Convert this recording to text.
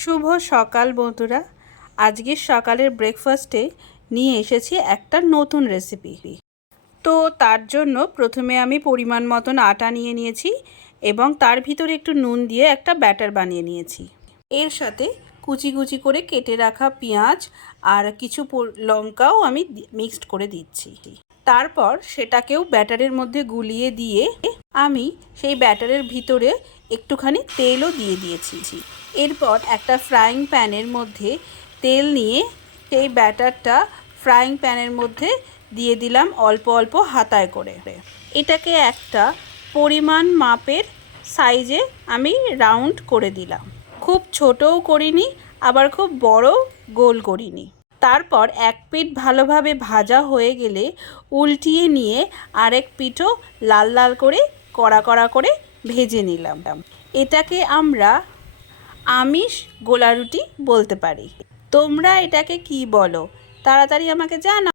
শুভ সকাল বন্ধুরা। আজকের সকালের ব্রেকফাস্টে নিয়ে এসেছি একটা নতুন রেসিপি। তো তার জন্য প্রথমে আমি পরিমাণ মতন আটা নিয়ে নিয়েছি এবং তার ভিতরে একটু নুন দিয়ে একটা ব্যাটার বানিয়ে নিয়েছি। এর সাথে কুচি কুচি করে কেটে রাখা পেঁয়াজ আর কিছু লঙ্কাও আমি মিক্সড করে দিচ্ছি। তারপর সেটাকেও ব্যাটারের মধ্যে গুলিয়ে দিয়ে আমি সেই ব্যাটারের ভিতরে একটুখানি তেলও দিয়ে দিয়েছি। এরপর একটা ফ্রাইং প্যানের মধ্যে তেল নিয়ে সেই ব্যাটারটা ফ্রাইং প্যানের মধ্যে দিয়ে দিলাম অল্প অল্প হাতায় করে। এটাকে একটা পরিমাণ মাপের সাইজে আমি রাউন্ড করে দিলাম। খুব ছোটও করিনি, আবার খুব বড় গোল করিনি। তারপর এক পিঠ ভালোভাবে ভাজা হয়ে গেলে উল্টিয়ে নিয়ে আরেক পিঠও লাল লাল করে কড়া কড়া করে ভেজে নিলাম। এটাকে আমরা আমিষ গোলা রুটি বলতে পারি। তোমরা এটাকে কি বলো তাড়াতাড়ি আমাকে জানাও।